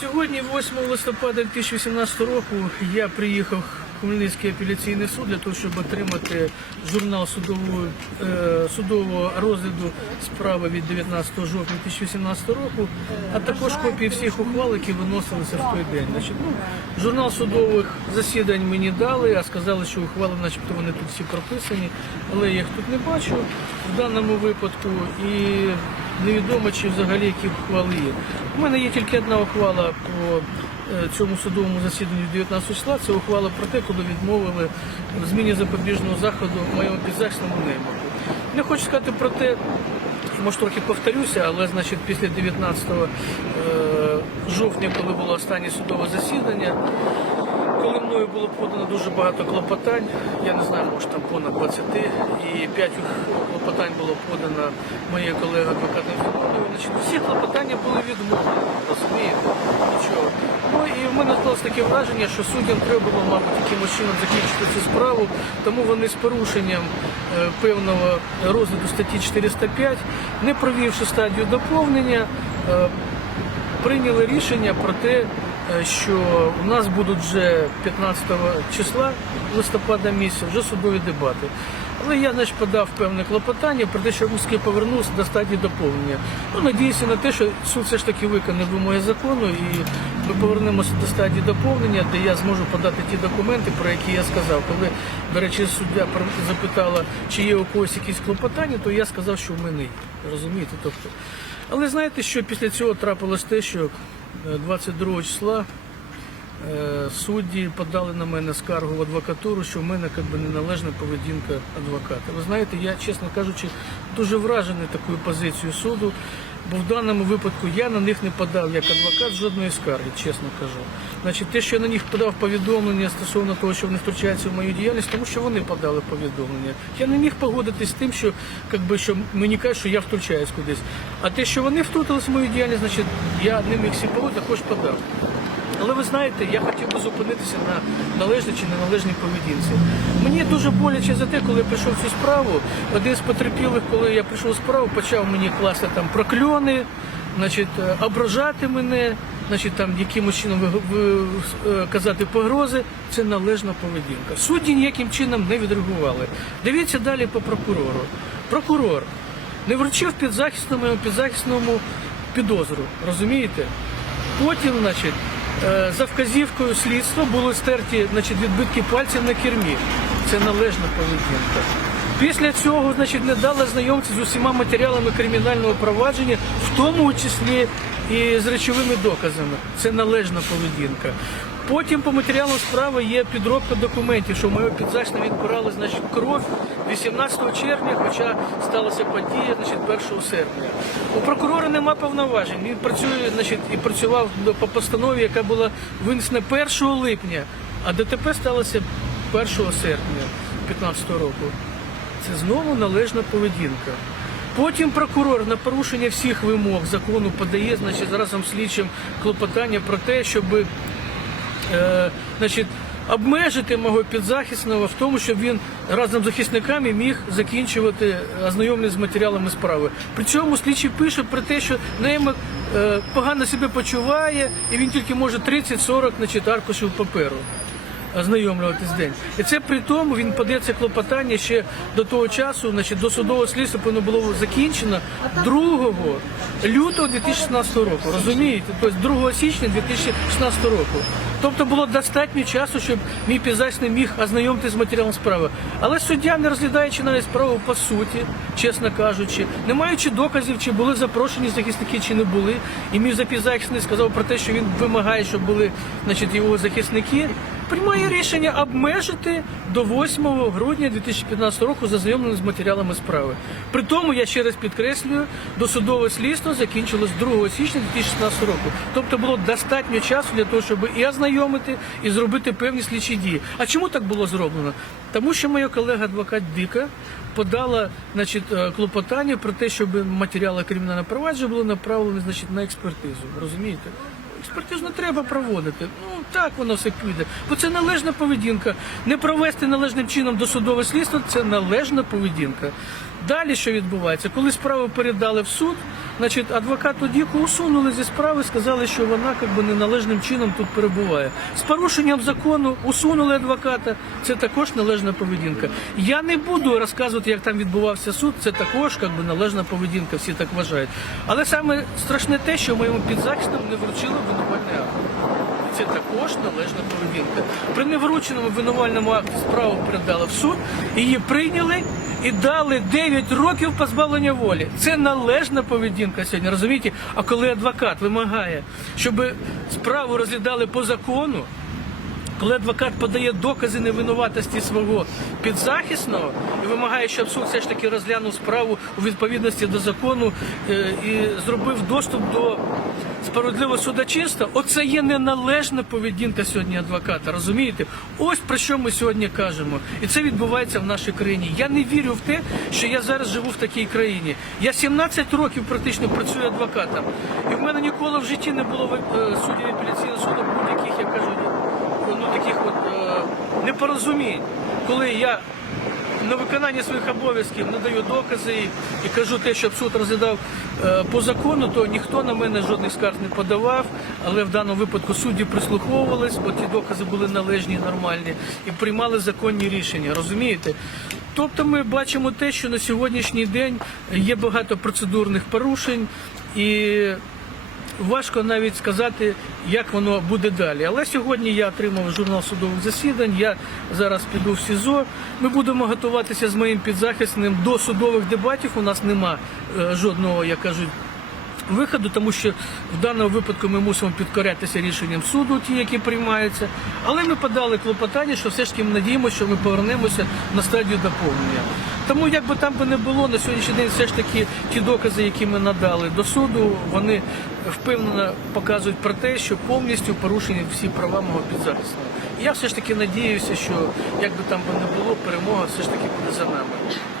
Сьогодні, 8 листопада 2018 року, я приїхав в Хмельницький апеляційний суд для того, щоб отримати журнал судового, е, судового розгляду справи від 19 жовтня 2018 року, а також копії всіх ухвал, які виносилися в той день. Значить, ну, журнал судових засідань мені дали, а сказали, що ухвали, начебто, вони тут всі прописані, але я їх тут не бачу в даному випадку. І невідомо, чи взагалі які ухвали є. У мене є тільки одна ухвала по е, цьому судовому засіданні 19 числа. Це ухвала про те, коли відмовили в зміні запобіжного заходу в моєму підзахисному неймаку. Не хочу сказати про те, може трохи повторюся, але значить після 19 е, жовтня, коли було останнє судове засідання, коли мною було подано дуже багато клопотань, я не знаю, може там понад 20, і 5 клопотань було подано моєю колегою адвокатом. Значить, всі клопотання були відмовлені, розумієте? Нічого. Ну і в мене склалось таке враження, що суддям треба було, мабуть, якимось чином закінчити цю справу, тому вони з порушенням е, певного розгляду статті 405, не провівши стадію доповнення, е, прийняли рішення про те, що у нас будуть вже 15 числа листопада місяця вже судові дебати. Але я значить, подав певне клопотання про те, що Руський повернувся до стадії доповнення. Ну, надіюся на те, що суд все ж таки виконає вимоги закону і ми повернемося до стадії доповнення, де я зможу подати ті документи, про які я сказав. Коли, до речі, суддя запитала, чи є у когось якісь клопотання, то я сказав, що в мене є. Розумієте? Тобто, але знаєте, що після цього трапилось те, що е, 22 числа е, судді подали на мене скаргу в адвокатуру, що в мене якби неналежна поведінка адвоката. Ви знаєте, я, чесно кажучи, дуже вражений такою позицією суду, бо в даному випадку я на них не подав як адвокат жодної скарги, чесно кажу. Значить, те, що я на них подав повідомлення стосовно того, що вони втручаються в мою діяльність, тому що вони подали повідомлення. Я не міг погодитись з тим, що, як би, що мені кажуть, що я втручаюсь кудись. А те, що вони втрутились в мою діяльність, значить, я не міг сіпалу, також подав. Але ви знаєте, я хотів би зупинитися на належній чи неналежній поведінці. Мені дуже боляче за те, коли я прийшов цю справу. Один з потерпілих, коли я прийшов справу, почав мені класти там прокльони, значить, е, ображати мене, значить, там якимось чином е, казати погрози. Це належна поведінка. Судді ніяким чином не відреагували. Дивіться далі по прокурору. Прокурор не вручив підзахисному підзахисному підозру, розумієте? Потім, значить, за вказівкою слідства були стерті значить, відбитки пальців на кермі. Це належна поведінка. Після цього, значить, не дали знайомці з усіма матеріалами кримінального провадження, в тому числі і з речовими доказами. Це належна поведінка. Потім по матеріалу справи є підробка документів, що моє підзахисне відбирали значить, кров 18 червня, хоча сталася подія значить, 1 серпня. У прокурора нема повноважень. Він працює значить, і працював по постанові, яка була винесена 1 липня, а ДТП сталося 1 серпня 2015 року. Це знову належна поведінка. Потім прокурор на порушення всіх вимог закону подає, значить, разом слідчим клопотання про те, щоб е, значить, обмежити мого підзахисного в тому, щоб він разом з захисниками міг закінчувати ознайомлення з матеріалами справи. При цьому слідчий пише про те, що наймак е, погано себе почуває, і він тільки може 30-40 значить, аркушів паперу ознайомлюватись день. І це при тому він подає це клопотання ще до того часу, значить, до судового слідства повинно було закінчено 2 лютого 2016 року. Розумієте? Тобто 2 січня 2016 року. Тобто було достатньо часу, щоб мій підзахисний міг ознайомитися з матеріалом справи. Але суддя, не розглядаючи навіть справу по суті, чесно кажучи, не маючи доказів, чи були запрошені захисники, чи не були, і мій запізахисний сказав про те, що він вимагає, щоб були значить, його захисники. Приймає рішення обмежити до 8 грудня 2015 року за знайомлення з матеріалами справи. При тому, я ще раз підкреслюю, досудове слідство закінчилось 2 січня 2016 року. Тобто було достатньо часу для того, щоб і ознайомити, і зробити певні слідчі дії. А чому так було зроблено? Тому що моя колега адвокат Дика подала значить, е, клопотання про те, щоб матеріали кримінального провадження були направлені значить, на експертизу. Розумієте? Експертизу не треба проводити. Ну так воно все піде. Бо це належна поведінка. Не провести належним чином досудове слідство це належна поведінка. Далі що відбувається? Коли справу передали в суд, значить адвокату Діку усунули зі справи, сказали, що вона як би, неналежним чином тут перебуває. З порушенням закону усунули адвоката. Це також належна поведінка. Я не буду розказувати, як там відбувався суд. Це також як би, належна поведінка, всі так вважають. Але саме страшне те, що моєму підзахисному не вручили обвинувальний акт. Це також належна поведінка. При неврученому винувальному акті справу передали в суд, її прийняли і дали 9 років позбавлення волі. Це належна поведінка сьогодні, розумієте? А коли адвокат вимагає, щоб справу розглядали по закону, коли адвокат подає докази невинуватості свого підзахисного і вимагає, щоб суд все ж таки розглянув справу у відповідності до закону е, і зробив доступ до справедливого судочинства, оце є неналежна поведінка сьогодні адвоката. Розумієте? Ось про що ми сьогодні кажемо. І це відбувається в нашій країні. Я не вірю в те, що я зараз живу в такій країні. Я 17 років практично працюю адвокатом, і в мене ніколи в житті не було е, суддів апеляційного суду будь-яких, як кажуть, ну таких от е, непорозумінь, коли я на виконання своїх обов'язків надаю докази і, кажу те, щоб суд розглядав е, по закону, то ніхто на мене жодних скарг не подавав, але в даному випадку судді прислуховувались, бо ті докази були належні нормальні, і приймали законні рішення. Розумієте? Тобто ми бачимо те, що на сьогоднішній день є багато процедурних порушень і важко навіть сказати, як воно буде далі. Але сьогодні я отримав журнал судових засідань. Я зараз піду в СІЗО. Ми будемо готуватися з моїм підзахисним до судових дебатів. У нас нема е, жодного, як кажуть. Виходу, тому що в даному випадку ми мусимо підкорятися рішенням суду, ті, які приймаються. Але ми подали клопотання, що все ж таки ми надіємося, що ми повернемося на стадію доповнення. Тому, як би там би не було, на сьогоднішній день все ж таки ті докази, які ми надали до суду, вони впевнено показують про те, що повністю порушені всі права мого підзахисного. Я все ж таки надіюся, що як би там би не було, перемога все ж таки буде за нами.